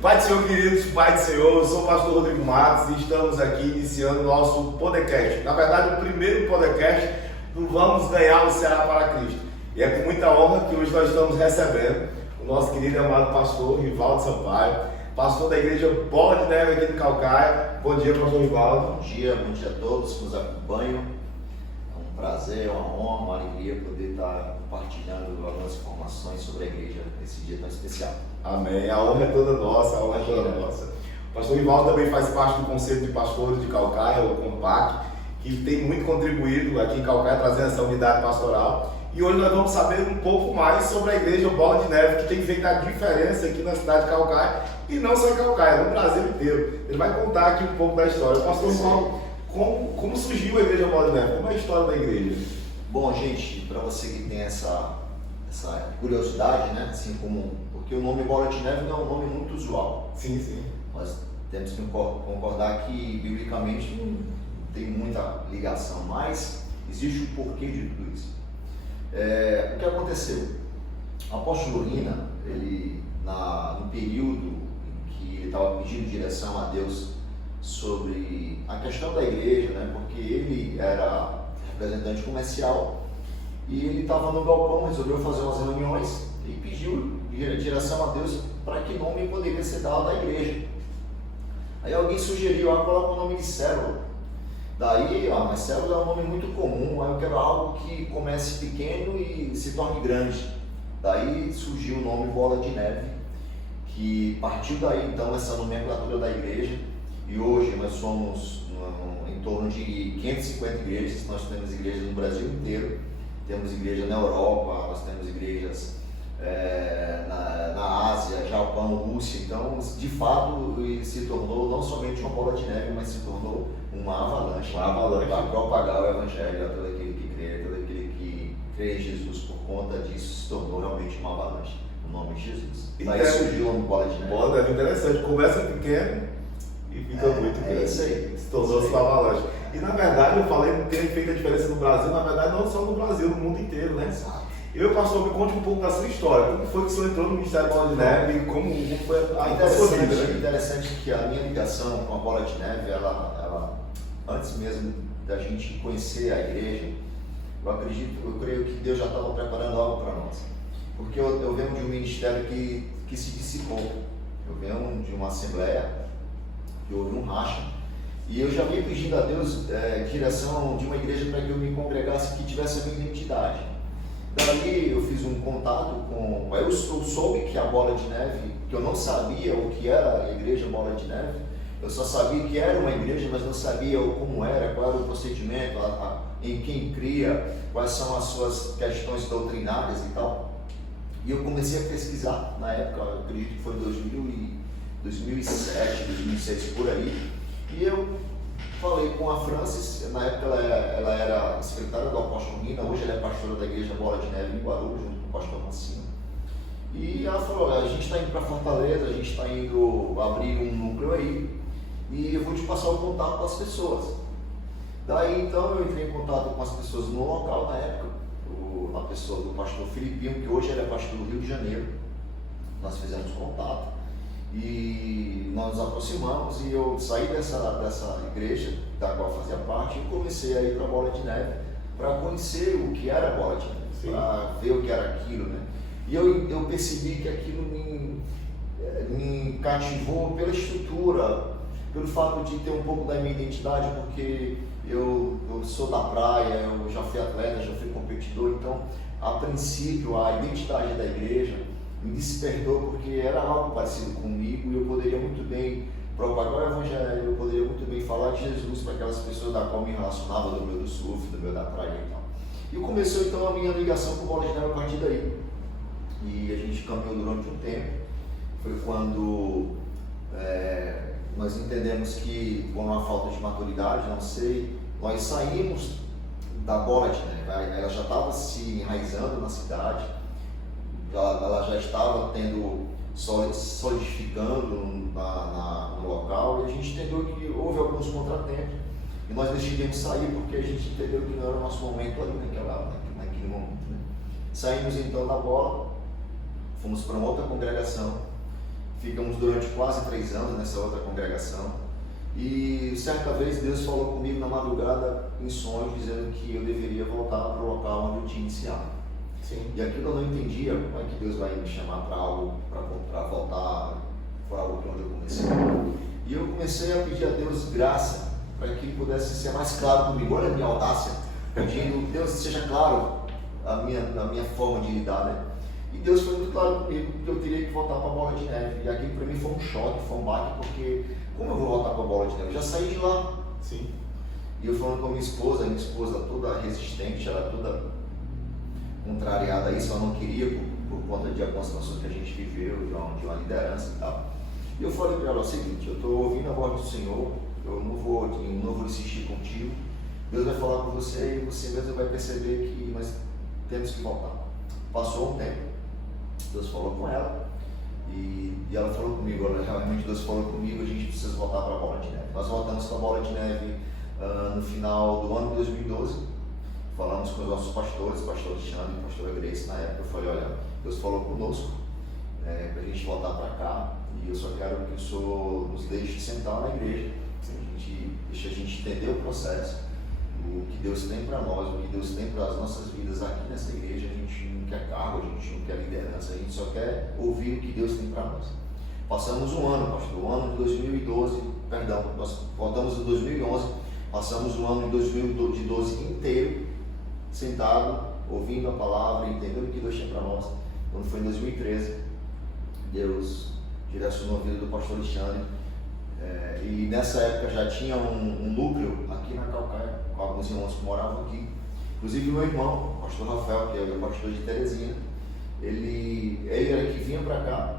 Pai do Senhor, queridos, Pai do Senhor, eu sou o pastor Rodrigo Matos e estamos aqui iniciando o nosso podcast. Na verdade, o primeiro podcast do Vamos Ganhar o Ceará para Cristo. E é com muita honra que hoje nós estamos recebendo o nosso querido e amado pastor Rivaldo Sampaio, pastor da igreja Bola de Neve aqui de Calcaia. Bom dia, pastor Rivaldo. Bom dia a todos que nos acompanham. É um prazer, uma honra, uma alegria poder estar compartilhando algumas informações sobre a igreja nesse dia tão especial. Amém. A honra é toda nossa, a honra é toda nossa. O pastor Rivaldo também faz parte do Conselho de Pastores de Calcaia, o CONPAC, que tem muito contribuído aqui em Calcaia, trazendo essa unidade pastoral. E hoje nós vamos saber um pouco mais sobre a igreja Bola de Neve, que tem feito a diferença aqui na cidade de Calcaia, e não só em Calcaia, no Brasil inteiro. Ele vai contar aqui um pouco da história. Pastor Rivaldo, como surgiu a igreja Bola de Neve? Como é a história da igreja? Bom, gente, para você que tem essa curiosidade, né? Assim como, porque o nome Bola de Neve não é um nome muito usual. Sim, sim. Nós temos que concordar que, biblicamente, não tem muita ligação, mas existe o porquê de tudo isso. O que aconteceu? O apóstolo Lina, no período em que ele estava pedindo direção a Deus sobre a questão da igreja, né? Porque ele era representante comercial e ele estava no galpão, resolveu fazer umas reuniões e pediu direção a Deus para que nome poderia ser dado à igreja. Aí alguém sugeriu, coloca o nome de célula. Daí, mas célula é um nome muito comum, eu quero algo que comece pequeno e se torne grande. Daí surgiu o nome Bola de Neve, que partiu daí então essa nomenclatura da igreja, e hoje nós somos em torno de 550 igrejas. Nós temos igrejas no Brasil inteiro, temos igreja na Europa, nós temos igrejas na Ásia, Japão, Rússia. Então, de fato, se tornou não somente uma bola de neve, mas se tornou uma avalanche para propagar o evangelho a todo aquele que crê, a todo aquele que crê em Jesus. Por conta disso, se tornou realmente uma avalanche, o nome de Jesus. Daí surgiu uma bola de neve. Bola de neve interessante, começa pequeno e fica muito grande. É isso aí. Se tornou uma avalanche. E na verdade, eu falei que tem feito a diferença no Brasil, na verdade não só no Brasil, no mundo inteiro, né? Exato. Pastor, me conte um pouco da sua história. Como foi que o senhor entrou no Ministério Bola de Neve? Como foi a sua vida? É interessante que a minha ligação com a Bola de Neve, ela antes mesmo da gente conhecer a igreja, eu creio que Deus já estava preparando algo para nós. Porque eu venho de um ministério que se dissipou. Eu venho de uma assembleia que houve um racha. E eu já vinha pedindo a Deus direção de uma igreja para que eu me congregasse, que tivesse a minha identidade. Daí eu fiz um contato eu soube que a Bola de Neve, que eu não sabia o que era a igreja Bola de Neve, eu só sabia que era uma igreja, mas não sabia como era, qual era o procedimento, em quem cria, quais são as suas questões doutrinárias e tal. E eu comecei a pesquisar na época, eu acredito que foi em 2007, 2006, por aí, e eu falei com a Francis. Na época ela era secretária do apóstolo Lina, hoje ela é pastora da igreja Bola de Neve em Guarulhos, junto com o pastor Mancino. E ela falou, a gente está indo para Fortaleza, a gente está indo abrir um núcleo aí, e eu vou te passar o contato das pessoas. Daí então eu entrei em contato com as pessoas no local na época, a pessoa do pastor Filipinho, que hoje ele é pastor do Rio de Janeiro. Nós fizemos contato e nós nos aproximamos, e eu saí dessa igreja da qual eu fazia parte e comecei a ir para a Bola de Neve para conhecer o que era a Bola de Neve, para ver o que era aquilo, né? E eu percebi que aquilo me cativou pela estrutura, pelo fato de ter um pouco da minha identidade, porque eu sou da praia, eu já fui atleta, já fui competidor. Então, a princípio, a identidade da igreja me despertou, porque era algo parecido comigo e eu poderia muito bem propagar o evangelho, eu poderia muito bem falar de Jesus para aquelas pessoas da qual me relacionava, do meu do surf, do meu da praia e tal. E começou então a minha ligação com o Bola de Neve a partir daí. E a gente caminhou durante um tempo. Foi quando nós entendemos que, por uma falta de maturidade, não sei, nós saímos da Bola de Neve. Ela já estava se enraizando na cidade, ela já estava solidificando no local, e a gente entendeu que houve alguns contratempos e nós decidimos sair, porque a gente entendeu que não era o nosso momento ali naquele momento, né? Saímos então da Bola, fomos para uma outra congregação, ficamos durante quase 3 anos nessa outra congregação. E certa vez Deus falou comigo na madrugada, em sonhos, dizendo que eu deveria voltar para o local onde eu tinha iniciado. Sim. E aquilo eu não entendia, como é que Deus vai me chamar para algo, para voltar para algo para onde eu comecei. E eu comecei a pedir a Deus graça, para que Ele pudesse ser mais claro comigo. Olha a minha audácia, pedindo, Deus, seja claro a minha forma de lidar, né? E Deus foi muito claro comigo que eu teria que voltar para a Bola de Neve. E aquilo para mim foi um choque, foi um baque, porque como eu vou voltar para a Bola de Neve? Eu já saí de lá. Sim. E eu falando com a minha esposa toda resistente, ela toda contrariada a isso, ela não queria por conta de algumas situações que a gente viveu, de uma liderança e tal. E eu falei para ela o seguinte: eu estou ouvindo a voz do Senhor, eu não vou insistir contigo, Deus vai falar com você e você mesmo vai perceber que nós temos que voltar. Passou um tempo, Deus falou com ela e ela falou comigo, olha, realmente Deus falou comigo, a gente precisa voltar para a Bola de Neve. Nós voltamos para a Bola de Neve no final do ano de 2012, falamos com os nossos pastores, pastor Alexandre e pastora Grace. Na época eu falei, olha, Deus falou conosco para a gente voltar para cá e eu só quero que o Senhor nos deixe sentar na igreja, deixe a gente entender o processo, o que Deus tem para nós, o que Deus tem para as nossas vidas aqui nessa igreja. A gente não quer cargo, a gente não quer liderança, a gente só quer ouvir o que Deus tem para nós. Passamos um ano, pastor, o ano de 2012, perdão, nós voltamos em 2011, passamos o ano de 2012 inteiro sentado, ouvindo a palavra, entendendo o que Deus tinha para nós. Quando foi em 2013, Deus direcionou a vida do pastor Alexandre, e nessa época já tinha um núcleo aqui na Calcaia, com alguns irmãos que moravam aqui, inclusive o meu irmão, o pastor Rafael, que é o pastor de Teresina, ele era que vinha para cá,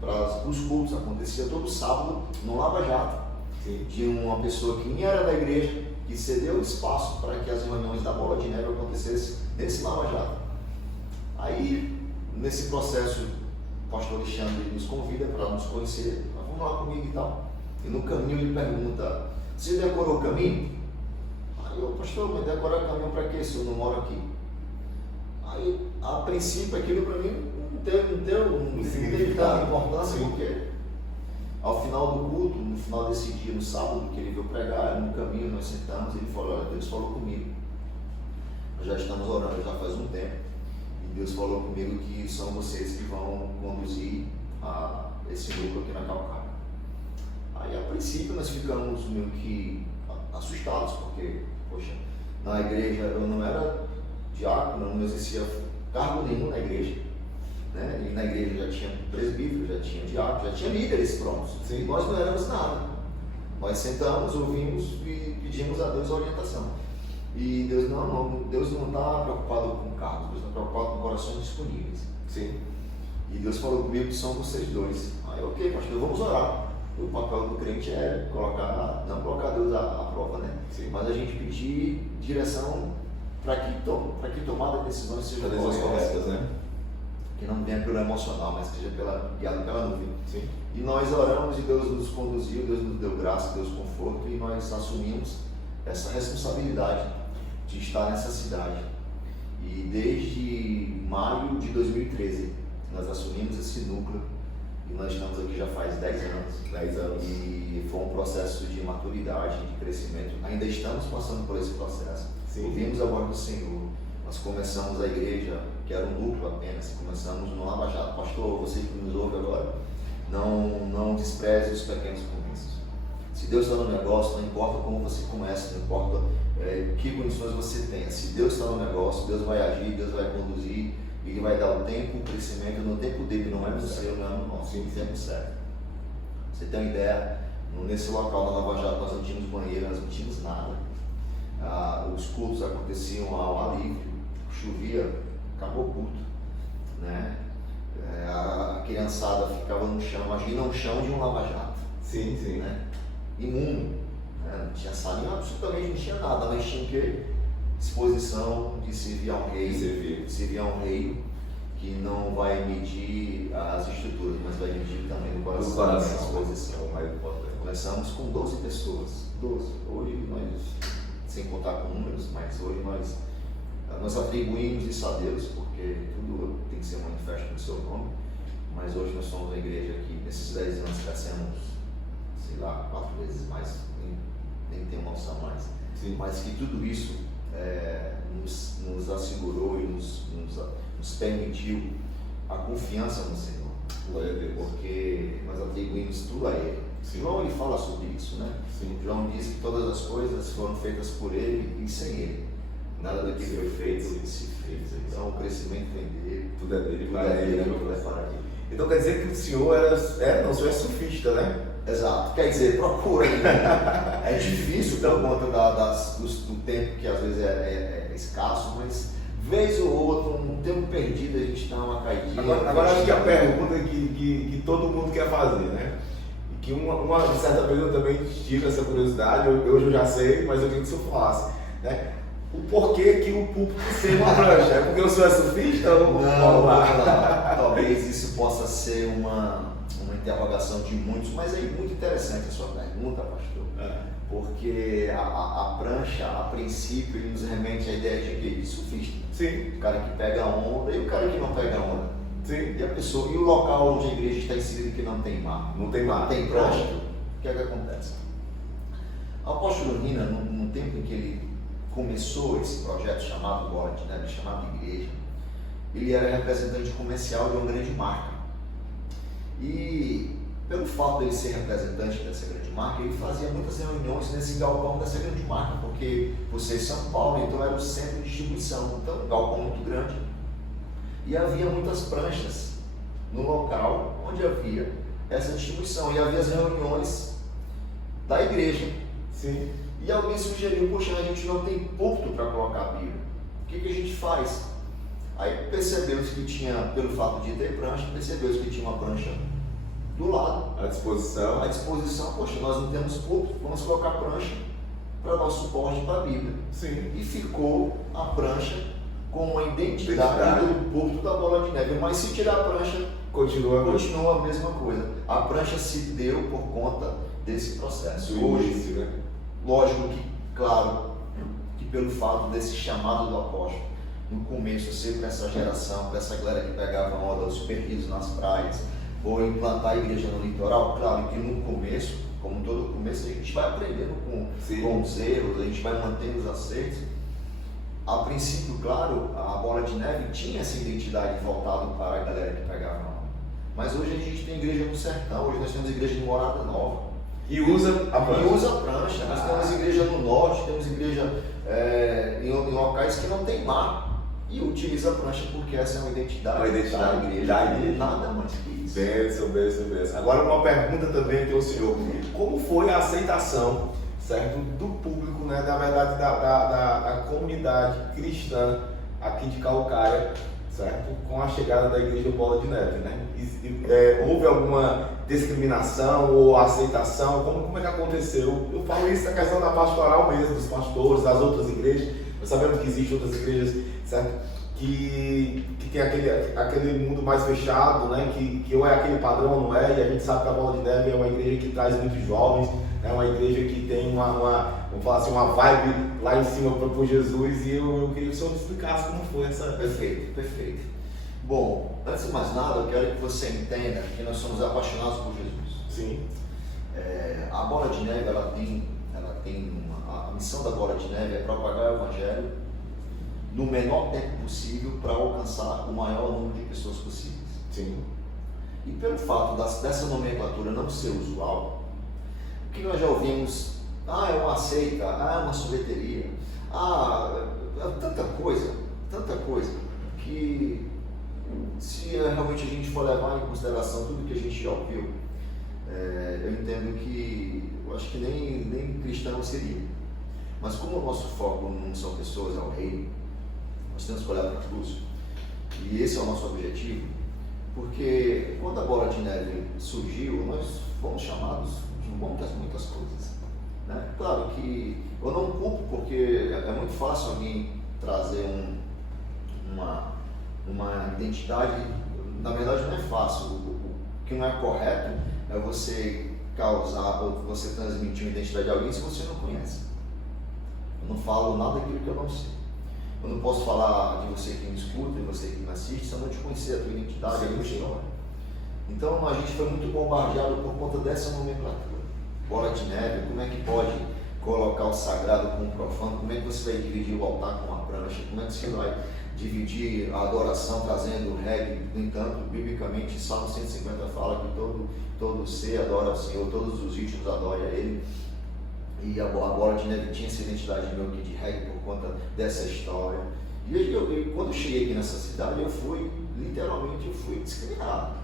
para os cultos, acontecia todo sábado no Lava Jato. Sim. De uma pessoa que nem era da igreja, que cedeu espaço para que as reuniões da Bola de Neve acontecessem nesse Lava Jato. Aí, nesse processo, o pastor Alexandre nos convida para nos conhecer, vamos lá comigo e tal. E no caminho ele pergunta, você decorou o caminho? Aí eu, pastor, mas decorar o caminho para quê se eu não moro aqui? Aí, a princípio, aquilo para mim não teve tanta importância, porque ao final do culto, no final desse dia, no sábado, que ele veio pregar, no caminho nós sentamos, ele falou, olha, Deus falou comigo, nós já estamos orando já faz um tempo, e Deus falou comigo que são vocês que vão conduzir esse núcleo aqui na Calcaia. Aí a princípio nós ficamos meio que assustados, porque, poxa, na igreja eu não era diácono, eu não exercia cargo nenhum na igreja, né? E na igreja já tinha presbítero, já tinha diácono, já tinha líderes prontos. Sim. Nós não éramos nada. Nós sentamos, ouvimos e pedimos a Deus a orientação. E Deus não está preocupado com cargos, Deus está preocupado com corações disponíveis. Sim. E Deus falou comigo que são vocês dois. Aí, ok, pastor, vamos orar. O papel do crente é não colocar Deus à prova, né? Sim. Mas a gente pedir direção para que tomada de decisões seja corretas, né? Que não venha pelo emocional, mas seja guiado pela nuvem. Sim. E nós oramos e Deus nos conduziu, Deus nos deu graça, Deus conforto, e nós assumimos essa responsabilidade de estar nessa cidade. E desde maio de 2013 nós assumimos esse núcleo e nós estamos aqui já faz 10 anos. 10 anos. E foi um processo de maturidade, de crescimento. Ainda estamos passando por esse processo. Sim. Ouvimos a voz do Senhor. Nós começamos a igreja, que era um núcleo apenas, começamos no Lava Jato. Pastor, você que nos ouve agora, não despreze os pequenos começos. Se Deus está no negócio, não importa como você começa, não importa que condições você tenha. Se Deus está no negócio, Deus vai agir, Deus vai conduzir, Ele vai dar o tempo, o crescimento no tempo dele, não é no seu, não é no nosso, no tempo certo. Você tem uma ideia, nesse local na Lava Jato nós não tínhamos banheiro, nós não tínhamos nada. Os cultos aconteciam ao ar livre, chovia, acabou o culto, né? A criançada ficava no chão, imagina um chão de um Lava-Jato. Sim, sim. Né? Imundo, né? Não tinha salinha, absolutamente não tinha nada, mas tinha o quê? Disposição de servir a um rei, servir a um rei que não vai medir as estruturas, mas vai medir também o coração. A disposição mais importante. Começamos com 12 pessoas, 12. Hoje nós, sem contar com números, mas hoje nós atribuímos isso a Deus, porque tudo tem que ser manifesto no seu nome, mas hoje nós somos uma igreja que nesses 10 anos crescemos, sei lá, 4 vezes mais, nem tenho noção mais. Sim. Mas que tudo isso nos assegurou e nos permitiu a confiança no Senhor. Porque nós atribuímos tudo a Ele. Sim. João ele fala sobre isso, né? Sim. João diz que todas as coisas foram feitas por Ele e sem Ele. Nada do que foi feito se fez. Então o crescimento vem dele. Tudo é dele, Tudo para é ele, dele, né? tudo é para Ele. Então quer dizer que o senhor não, o senhor é sufista, né? Exato. Quer dizer, procura. É difícil por conta do tempo que às vezes é escasso, mas vez ou outra, um tempo perdido, a gente dá uma caidinha. Agora acho que a pergunta que todo mundo quer fazer, né? E que uma certa vez eu também tive essa curiosidade, hoje eu já sei, mas eu queria que o senhor falasse, né? O porquê que o púlpito ser uma prancha? É porque o senhor é sufista ou não? Talvez isso possa ser uma interrogação de muitos, mas é muito interessante a sua pergunta, pastor. Porque a prancha, a princípio, ele nos remete à ideia de quê? De sufista. Sim. O cara que pega onda e o cara que não pega onda. Sim. E a pessoa, e o local onde a igreja está inserida que não tem mar. Não tem mar. Tem prancha. O que é que acontece? O apóstolo Nina, no tempo em que ele começou esse projeto chamado Bola de Neve, chamado Igreja, ele era representante comercial de uma grande marca. E pelo fato de ele ser representante dessa grande marca, ele fazia muitas reuniões nesse galpão dessa grande marca, porque por ser São Paulo, então era o centro de distribuição, então um galpão muito grande. E havia muitas pranchas no local onde havia essa distribuição, e havia as reuniões da igreja. Sim. E alguém sugeriu, poxa, a gente não tem púlpito para colocar a Bíblia, o que a gente faz? Aí percebeu-se que tinha, pelo fato de ter prancha, percebeu-se que tinha uma prancha do lado, à disposição, poxa, nós não temos púlpito, vamos colocar prancha para dar suporte para a Bíblia. Sim. E ficou a prancha com a identidade do púlpito da Bola de Neve, mas se tirar a prancha, continua a mesma coisa. A prancha se deu por conta desse processo. Hoje, né? Lógico que, claro, que pelo fato desse chamado do apóstolo, no começo ser para essa geração, para essa galera que pegava onda, os perdidos nas praias, ou implantar a igreja no litoral, claro que no começo, como todo começo, a gente vai aprendendo com os erros, a gente vai mantendo os acertos. A princípio, claro, a Bola de Neve tinha essa identidade voltada para a galera que pegava onda. Mas hoje a gente tem igreja no sertão, hoje nós temos igreja de Morada Nova. E usa a prancha. Nós temos igreja no norte, temos igreja em locais que não tem mar. E utiliza a prancha porque essa é uma identidade da igreja. Nada mais que isso. Benção. Agora uma pergunta também que o senhor. Como foi a aceitação, certo, do público, né, na verdade, da comunidade cristã aqui de Calcaia, certo, com a chegada da igreja Bola de Neve, né? Houve alguma discriminação ou aceitação? Como é que aconteceu? Eu falo isso na questão da pastoral mesmo, dos pastores, das outras igrejas. Nós sabemos que existem outras igrejas, certo? Que tem aquele mundo mais fechado, né? Que ou é aquele padrão ou não é, e a gente sabe que a Bola de Neve é uma igreja que traz muitos jovens, é uma igreja que tem vamos falar assim, uma vibe lá em cima por Jesus, e eu queria que o senhor me explicasse como foi essa... Perfeito. Bom, antes de mais nada, eu quero que você entenda que nós somos apaixonados por Jesus. Sim. A Bola de Neve, a missão da Bola de Neve é propagar o Evangelho no menor tempo possível para alcançar o maior número de pessoas possíveis. Sim. E pelo fato dessa nomenclatura não ser usual, o que nós já ouvimos, é uma seita, é uma sorveteria, tanta coisa, que se realmente a gente for levar em consideração tudo que a gente já ouviu, eu entendo que, eu acho que nem cristão seria. Mas como o nosso foco não são pessoas, é o reino, nós temos que olhar para a cruz. E esse é o nosso objetivo, porque quando a Bola de Neve surgiu, nós fomos chamados de muitas coisas. Né? Claro que eu não culpo, porque é muito fácil alguém trazer uma identidade, na verdade não é fácil. O que não é correto é você causar ou você transmitir uma identidade de alguém se você não conhece. Eu não falo nada daquilo que eu não sei. Eu não posso falar de você que me escuta, de você que me assiste, se eu não te conhecer a tua identidade, a tua história. Então a gente foi muito bombardeado por conta dessa nomenclatura. Bola de neve, como é que pode colocar o sagrado com o profano? Como é que você vai dividir o altar com a prancha? Como é que você vai dividir a adoração trazendo o reggae? No entanto, biblicamente, Salmo 150 fala que todo ser adora ao Senhor, todos os ritmos adorem a Ele. E a bola de neve tinha essa identidade meio que de reggae por conta dessa história. E quando eu cheguei aqui nessa cidade, literalmente eu fui discriminado.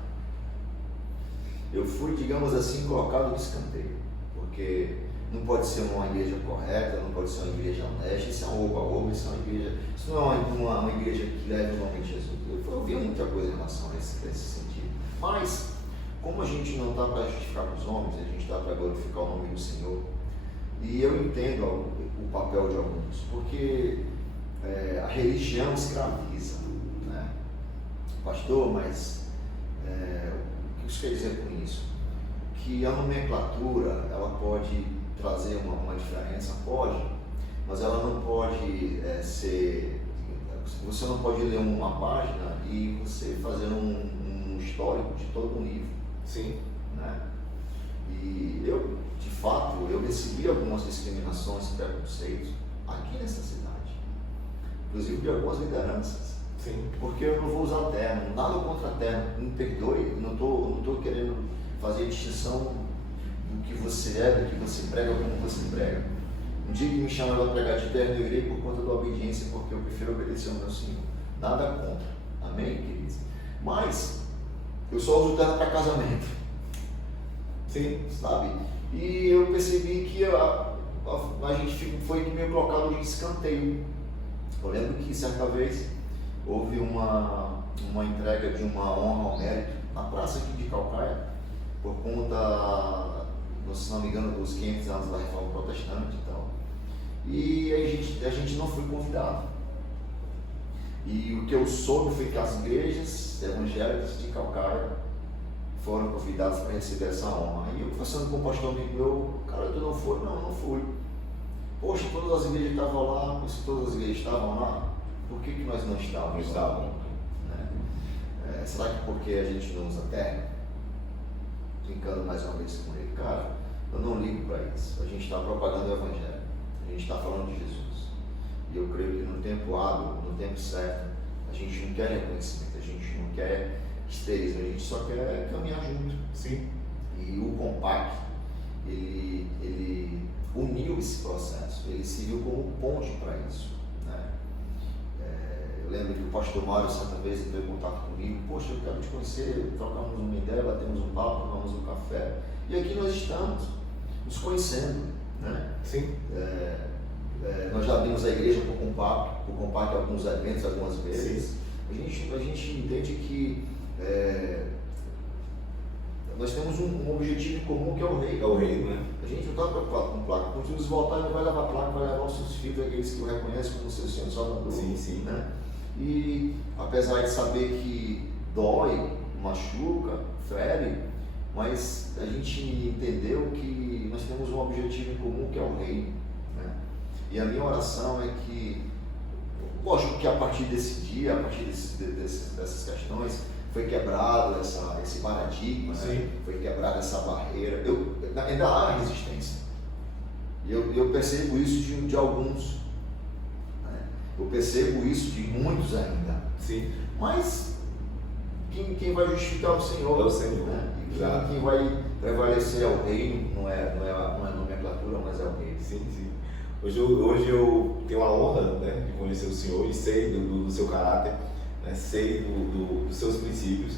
Eu fui, digamos assim, colocado no escanteio, porque não pode ser uma igreja correta, não pode ser uma igreja honesta, isso é um ovo-a-ovo, isso não é uma igreja que leva o nome de Jesus. Eu ouvi muita coisa em relação a esse sentido. Mas, como a gente não está para justificar os homens, a gente está para glorificar o nome do Senhor, e eu entendo o papel de alguns, porque a religião escraviza, né? Pastor, mas o que você quer dizer com isso? Que a nomenclatura, ela pode trazer uma diferença? Pode, mas ela não pode ser... Você não pode ler uma página e você fazer um histórico de todo o livro. Sim. Né? E eu, de fato, eu recebi algumas discriminações e preconceitos aqui nessa cidade, inclusive de algumas lideranças. Sim. Porque eu não vou usar terno, nada contra terno, me perdoe, não estou querendo fazer distinção do que você é, do que você prega, como você prega. Um dia que me chamaram para pregar de terno, eu irei por conta da obediência, porque eu prefiro obedecer ao meu Senhor. Nada contra, amém, queridos? Mas eu só uso terno para casamento. Sim. Sabe? E eu percebi que a gente foi meio colocado de escanteio. Eu lembro que certa vez houve uma entrega de uma honra ao mérito na praça aqui de Calcaia, por conta, se não me engano, dos 500 anos da Reforma Protestante e tal. E a gente não foi convidado. E o que eu soube foi que as igrejas evangélicas de Calcaia foram convidadas para receber essa honra. E eu conversando com o pastor amigo meu, cara, tu não foi? Não, não fui. Poxa, todas as igrejas estavam lá, se todas as igrejas estavam lá, por que nós não estávamos? Não estavam. Né? Será que porque a gente não usa terno? Brincando mais uma vez com ele, cara, eu não ligo para isso. A gente está propagando o Evangelho, a gente está falando de Jesus. E eu creio que no tempo hábil, no tempo certo, a gente não quer reconhecimento, a gente não quer esterismo, a gente só quer caminhar junto. Sim. E o Compact, ele uniu esse processo, ele serviu como ponte para isso. Né? Eu lembro que o pastor Mário, certa vez, entrou em contato comigo, poxa, eu quero te conhecer, trocamos uma ideia, batemos um papo, tomamos um café, e aqui nós estamos, nos conhecendo. Né? Sim. Nós já abrimos a igreja por Compact alguns eventos, algumas vezes. Sim. A gente entende que nós temos um objetivo em comum, que é o reino. É o reino, né? A gente não está preocupado com placa. Quando Jesus voltar, ele vai levar placa, vai levar os seus filhos, aqueles que o reconhecem como seu Senhor e Salvador. Sim, sim. Né? E apesar de saber que dói, machuca, fere, mas a gente entendeu que nós temos um objetivo em comum, que é o reino. Né? E a minha oração é que, lógico que a partir desse dia, a partir dessas questões, foi quebrado esse paradigma, né? Foi quebrada essa barreira. Ainda há resistência. E eu percebo isso de alguns. Né? Eu percebo isso de muitos ainda. Sim. Mas quem vai justificar o Senhor? É o Senhor. Né? E quem vai prevalecer é o reino, não é a nomenclatura, mas é o reino. Sim, sim. Hoje eu tenho a honra, né, de conhecer o Senhor e sei do seu caráter, né, sei dos seus princípios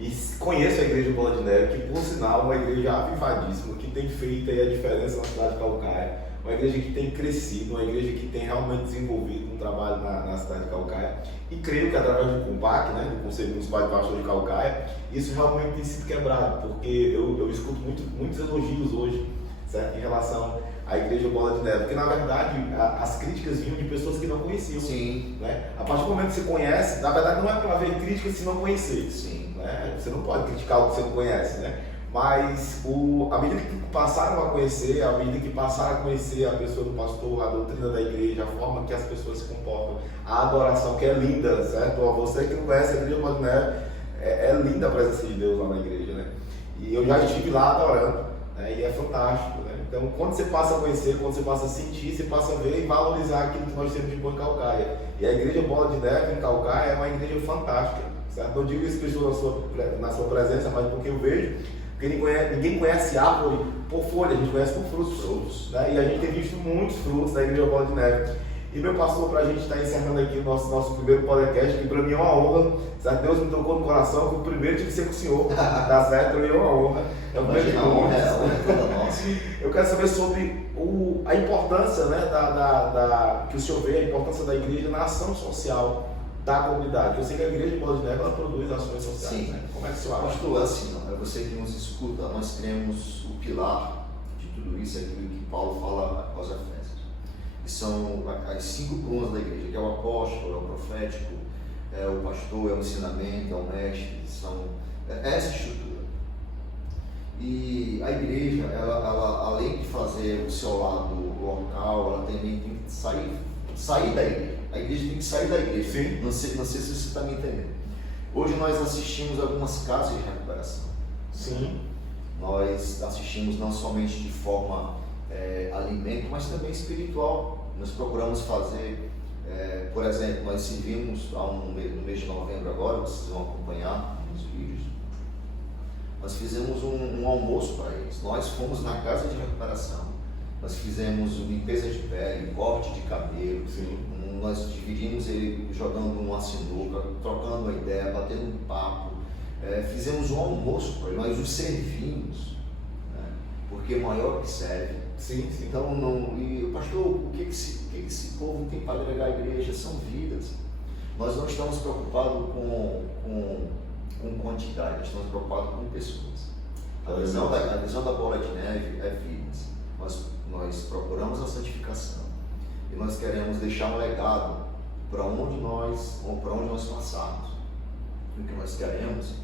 e conheço a Igreja Bola de Neve, que por sinal é uma igreja avivadíssima, que tem feito aí a diferença na cidade de Calcaia, uma igreja que tem crescido, uma igreja que tem realmente desenvolvido um trabalho na cidade de Calcaia, e creio que através do COMPAC, né, do Conselho Municipal de Pastor de Calcaia, isso realmente tem sido quebrado, porque eu escuto muitos elogios hoje, certo, em relação à Igreja Bola de Neve, porque na verdade as críticas vinham de pessoas que não conheciam. Sim. Né? A partir do momento que você conhece, na verdade não é para haver críticas se não conhecer. Sim. Né? Você não pode criticar o que você não conhece, né? Mas à medida que passaram a conhecer, à medida que passaram a conhecer a pessoa do pastor, a doutrina da igreja, a forma que as pessoas se comportam, a adoração que é linda, certo? Você que não conhece a Igreja Bola de Neve, é linda a presença de Deus lá na igreja, né? E eu já estive lá adorando, né? E é fantástico, né? Então, quando você passa a conhecer, quando você passa a sentir, você passa a ver e valorizar aquilo que nós temos de bom em Calcaia. E a igreja Bola de Neve em Calcaia é uma igreja fantástica, certo? Não digo isso que eu estou na sua presença, mas porque eu vejo, porque ninguém conhece árvore por folha, a gente conhece por frutos, né? E a gente tem visto muitos frutos da igreja Bola de Neve. E meu pastor, para a gente estar encerrando aqui o nosso primeiro podcast, que para mim é uma honra, certo? Deus me tocou no coração que o primeiro tinha que ser com o senhor, tá certo? Para mim é uma honra. É um grande honra. Eu quero saber sobre a importância, né, que o senhor vê, a importância da igreja na ação social da comunidade. Eu sei que a igreja de Bola de Neve ela produz ações sociais. Sim. Né? Como é que o senhor acha? Pastor, assim, é você que nos escuta, nós temos o pilar de tudo isso, é aquilo que Paulo fala aos Efésios. Que são as 5 colunas da igreja, que é o apóstolo, é o profético, é o pastor, é o ensinamento, é o mestre, é essa estrutura. E a igreja, ela além de fazer o seu lado local, ela também tem que sair da igreja. A igreja tem que sair da igreja. Sim. Não sei se você está me entendendo. Hoje nós assistimos algumas casas de recuperação. Sim. Nós assistimos não somente de forma alimento, mas também espiritual. Nós procuramos fazer, por exemplo, nós servimos no mês de novembro agora, vocês vão acompanhar nos vídeos, nós fizemos um almoço para eles. Nós fomos na casa de recuperação, nós fizemos limpeza de pele, corte de cabelo. Sim. Nós dividimos ele jogando uma sinuca, trocando uma ideia, batendo um papo, fizemos um almoço para ele, nós os servimos, né? Porque maior que serve. Sim, sim. Então, e pastor, o que esse povo tem para agregar à igreja? São vidas. Nós não estamos preocupados com quantidade, nós estamos preocupados com pessoas. A visão da Bola de Neve é vidas. Nós procuramos a santificação e nós queremos deixar um legado para onde nós passarmos. O que nós queremos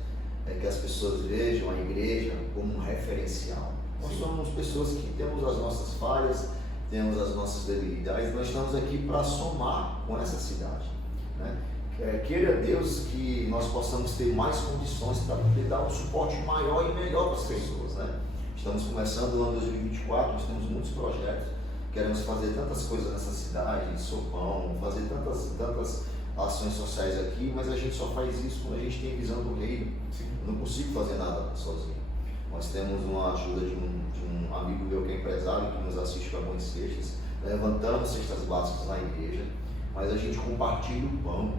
é que as pessoas vejam a igreja como um referencial. Nós somos pessoas que temos as nossas falhas, temos as nossas debilidades, nós estamos aqui para somar com essa cidade, né? Queira Deus que nós possamos ter mais condições para poder dar um suporte maior e melhor para as pessoas, né? Estamos começando o ano 2024, nós temos muitos projetos, queremos fazer tantas coisas nessa cidade, sopão, fazer tantas ações sociais aqui, mas a gente só faz isso quando a gente tem visão do reino. Eu não consigo fazer nada sozinho. Nós temos uma ajuda de um amigo meu que é empresário, que nos assiste com algumas cestas, levantando cestas básicas na igreja, mas a gente compartilha o pão.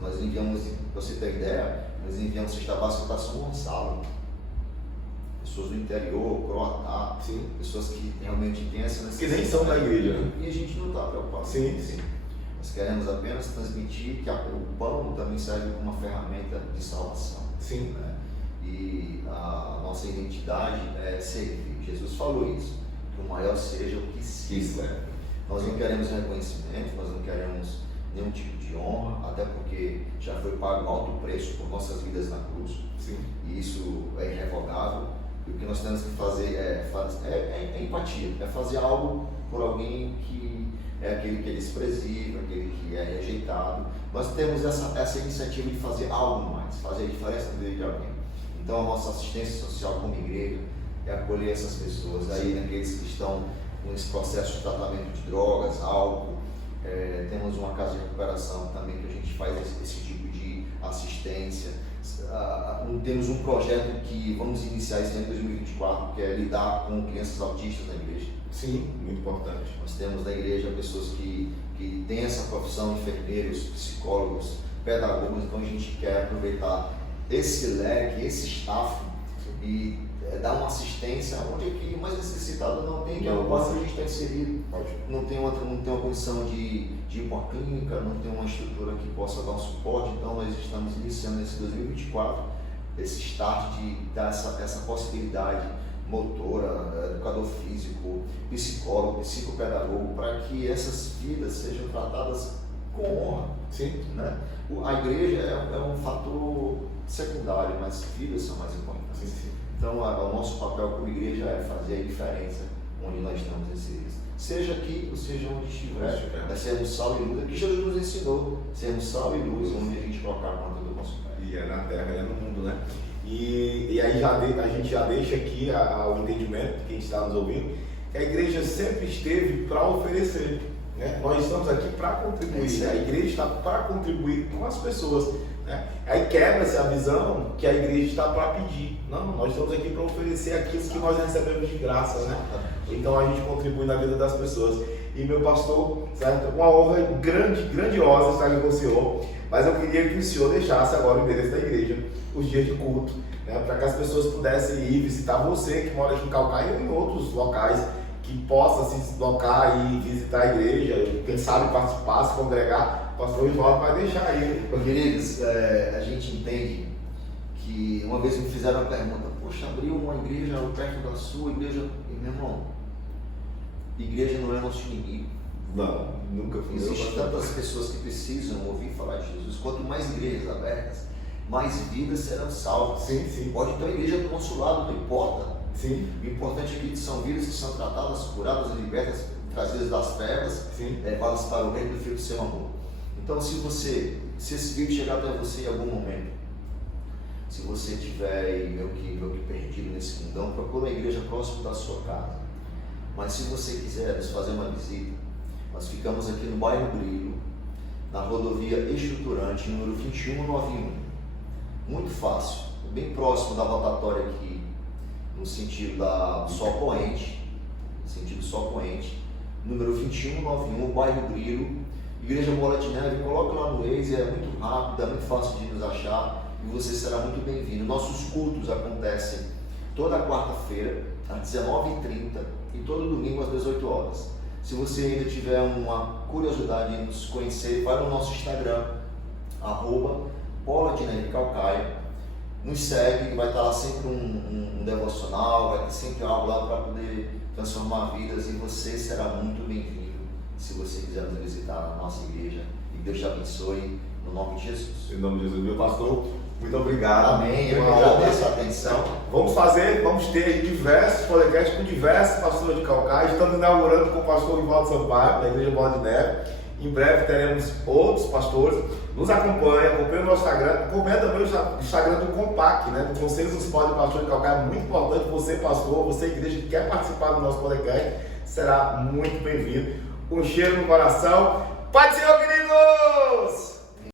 Nós enviamos, para você ter ideia, nós enviamos cesta básica para São Gonçalo. Pessoas do interior, Croatá, pessoas que realmente têm essa necessidade. Que nem são da igreja, né? E a gente não está preocupado. Sim, sim. Nós queremos apenas transmitir que o pão também serve como uma ferramenta de salvação. Sim. Né? E a nossa identidade é servir. Jesus falou isso, que o maior seja o que sirva. Nós não queremos reconhecimento, nós não queremos nenhum tipo de honra, até porque já foi pago alto preço por nossas vidas na cruz. Sim. E isso é irrevogável. E o que nós temos que fazer é empatia, é fazer algo por alguém que é aquele que é desprezível, aquele que é rejeitado. Nós temos essa iniciativa de fazer algo mais, fazer a diferença na vida de alguém. Então a nossa assistência social como igreja é acolher essas pessoas, aí aqueles que estão com esse processo de tratamento de drogas, álcool. Temos uma casa de recuperação também que a gente faz esse tipo de assistência. Temos um projeto que vamos iniciar esse ano em 2024, que é lidar com crianças autistas na igreja. Sim, muito importante. Nós temos na igreja pessoas que têm essa profissão, enfermeiros, psicólogos, pedagogos, então a gente quer aproveitar esse leque, esse staff e dar uma assistência onde aqui o mais necessitado não tem, que é o quadro que a gente está inserido. Não tem uma condição de ir para a clínica, não tem uma estrutura que possa dar um suporte, então nós estamos iniciando nesse 2024 esse start de dar essa possibilidade motora, educador físico, psicólogo, psicopedagogo, para que essas vidas sejam tratadas com honra. Sim. Né? A igreja é um fator secundário, mas vidas são mais importantes. Sim, sim. Então, o nosso papel como igreja é fazer a diferença onde nós estamos inseridos. Seja aqui ou seja onde estiver, é sermos sal e luz, que Jesus nos ensinou, sermos sal e luz onde a gente colocar a conta do nosso Pai. E que é na terra, é no mundo, né? E aí a gente já deixa aqui o entendimento de quem está nos ouvindo, que a igreja sempre esteve para oferecer, né? Nós estamos aqui para contribuir, a igreja está para contribuir com as pessoas, né? Aí quebra-se a visão que a igreja está para pedir. Não, nós estamos aqui para oferecer aquilo que nós recebemos de graça, né? Então a gente contribui na vida das pessoas. E meu pastor, certo? Uma honra grandiosa estar aqui com o senhor, mas eu queria que o senhor deixasse agora o endereço da igreja, os dias de culto, né? Para que as pessoas pudessem ir visitar você que mora aqui em Calcaia ou em outros locais, que possa se deslocar e visitar a igreja, quem sabe participar, se congregar. O pastor Oswaldo vai deixar aí. Queridos, a gente entende que uma vez me fizeram a pergunta: poxa, abriu uma igreja perto da sua igreja? E, meu irmão, igreja não é nosso inimigo. Não, nunca foi. Existem tantas pessoas que precisam ouvir falar de Jesus. Quanto mais igrejas abertas, mais vidas serão salvas. Sim, sim. Pode ter uma igreja do nosso lado, não importa. Sim. O importante aqui são vidas que são tratadas, curadas, libertas, trazidas das trevas, levadas para o reino do Filho do seu amor. Então, se esse vídeo chegar até você em algum momento, se você estiver meio que perdido nesse mundão, procure uma igreja próximo da sua casa. Mas se você quiser nos fazer uma visita, nós ficamos aqui no bairro Brilho, na rodovia Estruturante, número 2191. Muito fácil, bem próximo da rotatória aqui, no sentido do Sol Poente, número 2191, bairro Brilho, Igreja Bola de Neve. Coloca lá no Waze, é muito rápido, é muito fácil de nos achar e você será muito bem-vindo. Nossos cultos acontecem toda quarta-feira, às 19h30 e todo domingo às 18 horas. Se você ainda tiver uma curiosidade em nos conhecer, vai no nosso Instagram, @Bola de Neve Calcaia. Nos segue, vai estar lá sempre um devocional, vai ter sempre algo lá para poder transformar vidas e você será muito bem-vindo se você quiser nos visitar na nossa igreja. E Deus te abençoe no nome de Jesus. Em nome de Jesus, meu pastor, muito obrigado. Amém. Eu agradeço a atenção. Vamos ter aí diversos podcasts com diversos pastores de Calcaia. Estamos inaugurando com o pastor Rivaldo Sampaio, da Igreja Bola de Neve. Em breve teremos outros pastores. Nos acompanhe o nosso Instagram, acompanhe também o Instagram do Compac, né? Do Conselho Municipal de Pastor de Calcaia. É muito importante você, pastor, você igreja que quer participar do nosso podcast, será muito bem-vindo. Um cheiro no coração. Pode ser